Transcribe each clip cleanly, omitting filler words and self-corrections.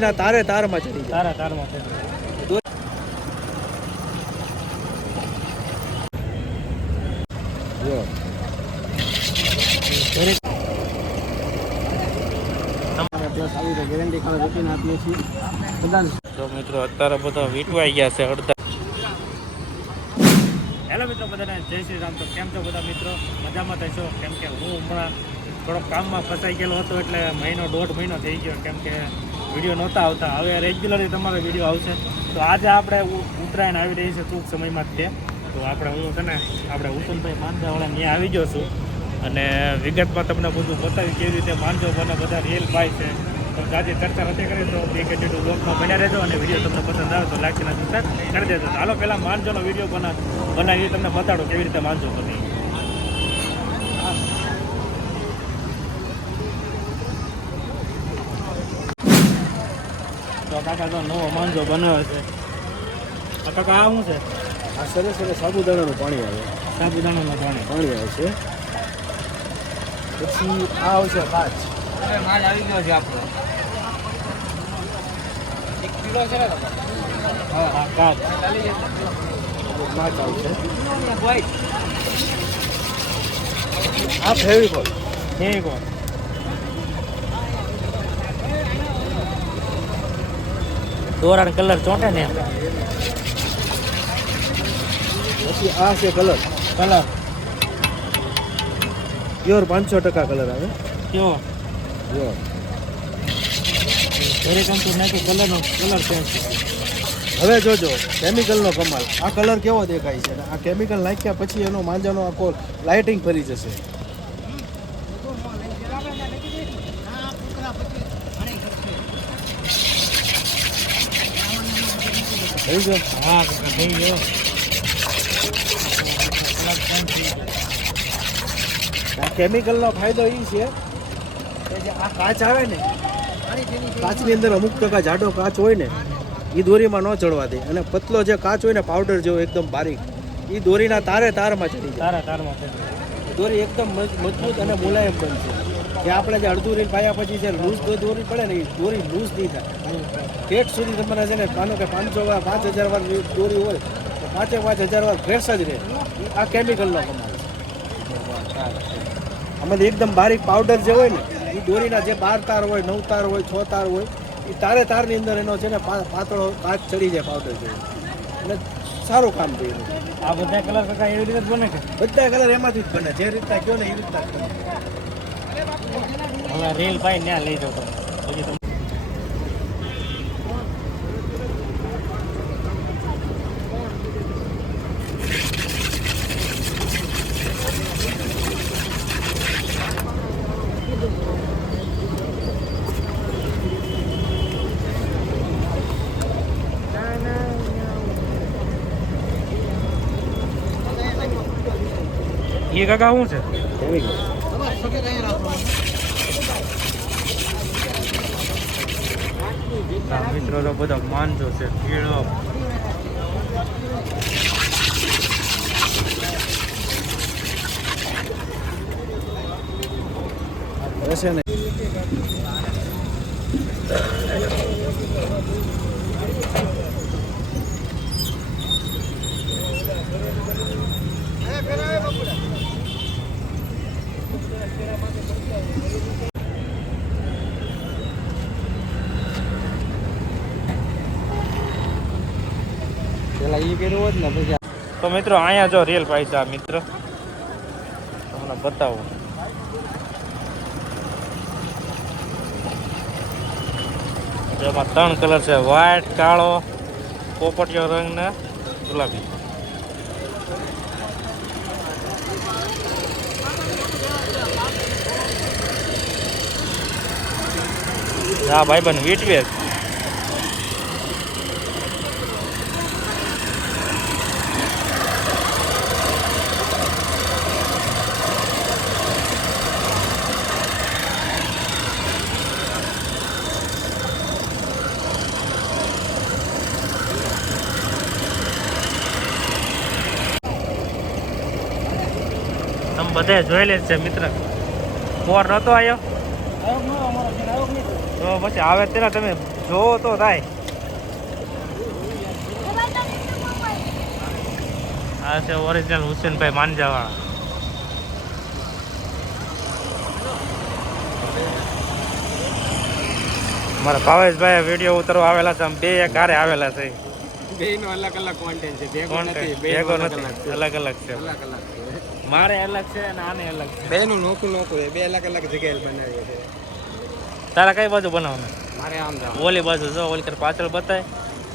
તારે તારમાં ચડી તારા તારમાં છે. ગેરંટી ખાલી રૂટીન આપીએ છીએ કદાચ. તો મિત્રો અત્યારે બધા વીટવાઈ ગયા છે અડધા. હેલો મિત્રો બધાને જય શ્રી રામ. તો કેમ છો બધા મિત્રો? મજામાં થશો? કેમ કે હું હમણાં થોડોક કામમાં ફસાઈ ગયેલો હતો એટલે દોઢ મહિનો થઈ ગયો કેમ કે વિડીયો નહોતા આવતા. હવે રેગ્યુલરલી તમારો વિડીયો આવશે. તો આજે આપણે ઉત્તરાયણ આવી રહી છે ટૂંક સમયમાં જ તે. તો હું છે ને આપણે ઉત્તમભાઈ માંજાવાળા ત્યાં આવી ગયો છું અને વિગતમાં તમને બધું બતાવી કેવી રીતે માંજો બને, બધા રિયલ ભાઈ છે. તો આજે ચર્ચા નથી કરી તો બે કન્ટિન્યુ બ્લોગમાં બન્યા રહેજો અને વિડીયો તમને પસંદ આવે તો લાઈક અને સબસ્ક્રાઈબ કરી દેજો. ચાલો પહેલાં માંજોનો વિડીયો બનાવી તમને બતાડો કેવી રીતે માંજો બની. તો કાકા તો નવો માંજો બનાવે છે. કાકા આ શું છે? આ સરસ સરસ સાબુદાણાનું પાણી આવે. સાબુદાણાનું પાણી આવે છે. પછી આ આવશે કાચ. માલ આવી ગયો છે આપણો 1 કિલો છે ને. હા કાચ કાચ આવશે. આ ફેવિકોલ દોરાનો કલર ચોંટે ને. પછી આ છે કલર પ્યોર 500% કલર આવે. કયો પ્યોર દરેક અંતર નાખી કલર ચેન્જ. હવે જોજો કેમિકલનો કમાલ. આ કલર કેવો દેખાય છે. આ કેમિકલ નાખ્યા પછી એનો માંજાનો આખો લાઇટિંગ ફરી જશે. થઈ ગયો. હા થઈ ગયો. આ કેમિકલનો ફાયદો એ છે કે જે આ કાચ આવે ને, કાચની અંદર અમુક ટકા જાડો કાચ હોય ને એ દોરીમાં ન ચડવા દે અને પતલો જે કાચ હોય ને પાવડર જેવો એકદમ બારીક એ દોરીના તારમાં ચડી જાય. તારમાં છે. દોરી એકદમ મજબૂત અને મુલાયમ બનશે. જે આપણે જે અડધું રીલ પાયા પછી જે લૂઝ દોરી પડે ને એ દોરી લૂઝ નહીં થાય. ટેટ સુધી તમારે છે ને માનો કે 500 વાર 5000 વાર દોરી હોય તો 5000 વાર ફ્રેશ જ રહે. આ કેમિકલનો કમાલ છે. આમાં એકદમ બારીક પાવડર જે હોય ને એ દોરીના જે 12 તાર હોય, 9 તાર હોય, 6 તાર હોય એ તારની અંદર એનો છે ને પાતળો કાચ ચડી જાય પાવડર જેવો અને સારું કામ થયું. આ બધા કલર કાકા એવી રીતે જ બને કે બધા કલર એમાંથી જ બને. જે રીતના કહો ને એ રીતના જ બને. હવે રેલ ભાઈ ત્યાં લઈ જાઓ તમે. ये काका શું છે? મિત્રો તો બધા માંજો છે. કીડો હશે ને. પેલા એ કર્યું હોત ને પછી. તો મિત્રો અહીંયા જો રેલ ભાઈ છે. મિત્ર તમને બતાવું. એમાં 3 કલર છે: વ્હાઈટ, કાળો, પોપટીયો રંગ ને ગુલાબી. હા ભાઈ બન વીટવે. તમે બધે જોઈ લે છે મિત્ર. ફોર નતો આવ્યો તો પછી આવે ત્યારે તમે જોવો તો થાય. આ છે ઓરિજિનલ હુસેનભાઈ માંજાવાળા. મારા ભાવેશભાઈ વિડીયો ઉતરવા આવેલા છે. આમ બે કારે આવેલા છે. બેનો અલગ અલગ કોન્ટેન્ટ છે. ભેગો નથી, અલગ અલગ છે. મારે અલગ છે અને આને અલગ છે. બેનું નોખું નોખું છે. બે અલગ અલગ જગ્યાએ બનાવીએ છે. તારા કઈ બાજુ બનાવવાનું? મારે આમ જાવ. ઓલી બાજુ જો ઓલી કર પાછળ બતાય.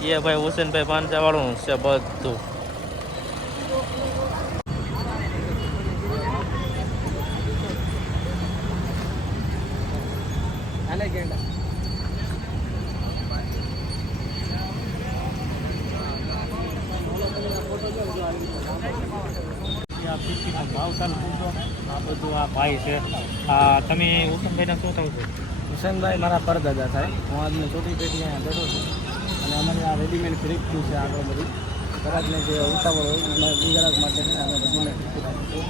એ ભાઈ હુસેનભાઈ માંજા વાળું છે બધું. હાલે ગેંડા. આ બધું આ ભાઈ છે. આ તમે હુસેનભાઈને શું થાવ છો? હુસેનભાઈ મારા પરદાદા થાય. હું આજની ચોથી પેઢી અહીંયા બેઠો છું અને અમારી આ રેડીમેડ ખરીદતું છે આગળ બધી કદાચને જે ઉતાવળ હોય એમાં ગ્રાહક માટે છે અમે રેડીમેડ ખરીદીએ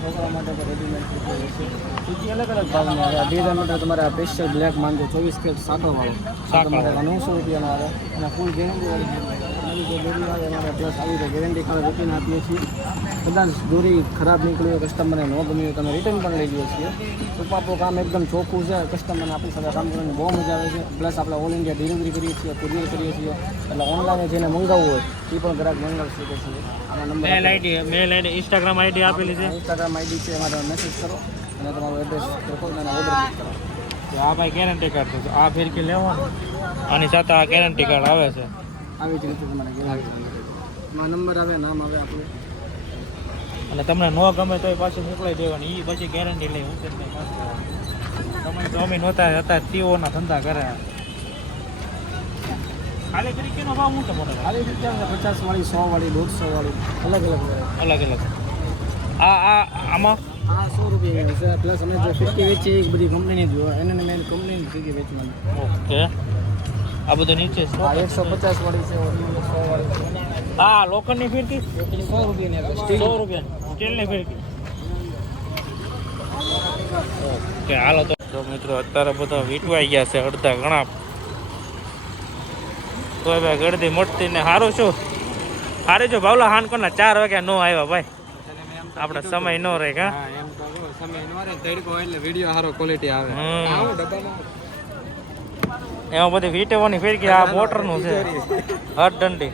છોકરા માટે પણ રેડીમેડ ખરીદીએ છીએ. બીજી અલગ અલગ ભાવની આવે. આ 2000 મીટર તમારે આ સ્પેશિયલ બ્લેક માંગો 24 કેરેટ સાદો વાળો તમારે 900 રૂપિયાનો આવે અને ફૂલ ગેરંટી વાળી નવી જે દોરી આવે એમાં પ્લસ આવી રીતે ગેરંટી કાર્ડ રૂપીને આપીએ છીએ. કદાચ દોરી ખરાબ નીકળી હોય કસ્ટમરને ન ગમી હોય તમે રિટર્ન પણ લઈ જઈએ છીએ. ટૂંકમાં આપણું કામ એકદમ ચોખ્ખું છે. કસ્ટમરને આપણી સાથે કામ કરવાની બહુ મજા આવે છે. પ્લસ આપણે ઓલ ઇન્ડિયા ડિલિવરી કરીએ છીએ, કુરિયર કરીએ છીએ. એટલે ઓનલાઈન જેને મંગાવવું હોય એ પણ ગ્રાહક મંગાવી શકે છે. આમાં number mail ID Instagram ID આપેલી છે. ઇન્સ્ટાગ્રામ આઈડી છે એમાં તમે મેસેજ કરો અને તમારું એડ્રેસ લખો અને ઓર્ડર બુક કરો. તો આ ભાઈ ગેરંટી કાર્ડ છે. આ ફેરકી લેવાનું આની સાથે આ ગેરંટી કાર્ડ આવે છે. આવી જ રીતે તમારે એમાં નંબર આવે નામ આવે આપણું અને તમને ન ગમે તો પાછું મોકલાઈ દેવાની. એ પછી ગેરંટી લઈ હુસેનભાઈ પાસે. તમે તો અમે નહોતા હતા તેઓના ધંધા કરે. ખાલી તરીકેનો ભાવ શું તમારે? આવી રીતે 50 વાળી 100 વાળી 150 વાળી અલગ અલગ અલગ અલગ. આમાં આ 100 રૂપિયા છે. પ્લસ અમે જે 50 વેચીએ એ બધી કંપનીની જ હોય. એને મેન કંપનીની ફીકી વેચવાની. ઓકે. આ બધું નીચે છે. આ 150 વાળી છે, 100 વાળી છે. હા લોખંડની ફિરકી 100 રૂપિયાની આવે. 100 રૂપિયા સ્ટીલની ફિરકી. ઓકે હાલો તો મિત્રો અત્યારે બધા વીટવાઈ ગયા છે અડધા ઘણા. તો ભાઈ ગળદી મોટતી ને સારું શું સારી જો ભાવલા હાન કોના 4 વાગ્યા નો આવ્યા ભાઈ. આપણે સમય નો રહે કા એમ તો સમય નો રહે તડકો એટલે વિડિયો સારો ક્વોલિટી આવે. આવો ડબ્બામાં એમાં બધી વીટવાની ફિરકી. આ મોટરનું છે હટ દંડી.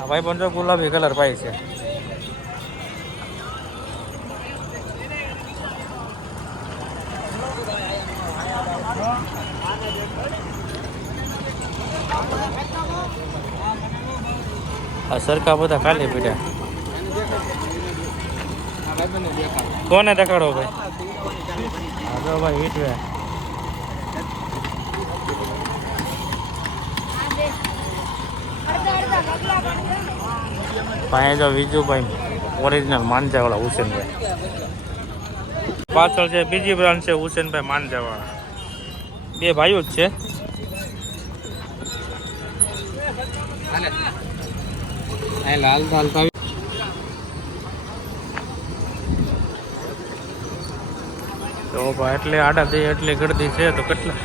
આ ભાઈ પણ જો ગુલાબી કલર પાય છે. આ સરખા બધા ખાલી પીડ્યા. કોને દેખાડો ભાઈ? હા તો ભાઈ વીટવે. ભાઈ જો વિજુભાઈ ઓરિજિનલ માંજાવાળા હુસેનભાઈ. પાછળ છે બીજી બ્રાન્ડ છે હુસેનભાઈ માંજાવાળા. બે ભાઈઓ જ છે. લાલ દાલ તો ભાઈ એટલે આડા દે એટલી ગળદી છે તો કેટલા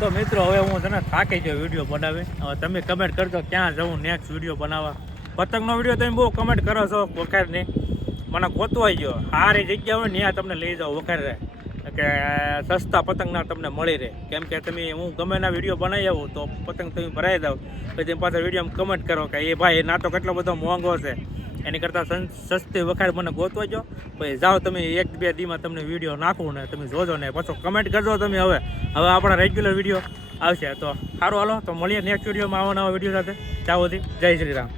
તો મિત્રો હવે હું તને થાકી ગયો વિડીયો બનાવે. હવે તમે કમેન્ટ કરજો ક્યાં જવું નેક્સ્ટ વિડીયો બનાવવા. પતંગનો વિડીયો તમે બહુ કમેન્ટ કરો છો વખારની. મને ગોતવાઈ ગયો સારી જગ્યા હોય ને ત્યાં તમને લઈ જાઓ વખારે કે સસ્તા પતંગના તમને મળી રહે. કેમ કે તમે હું ગમે ના વિડીયો બનાવી આવું તો પતંગ તમે ભરાઈ જાઓ પછી તમે પાછા વિડીયોમાં કમેન્ટ કરો કે એ ભાઈ ના તો કેટલો બધો મોંઘો છે એની કરતાં સસ્તી વખાર મને ગોતવા જો. પછી જાઓ તમે 1-2 દીમાં તમને વિડીયો નાખું ને તમે જોજો ને પાછો કમેન્ટ કરજો તમે. હવે આપણા રેગ્યુલર વિડીયો આવશે તો સારું. હાલો તો મળીએ નેક્સ્ટ વિડીયોમાં આવા નવા વિડીયો સાથે. ત્યાં સુધી જય શ્રી રામ.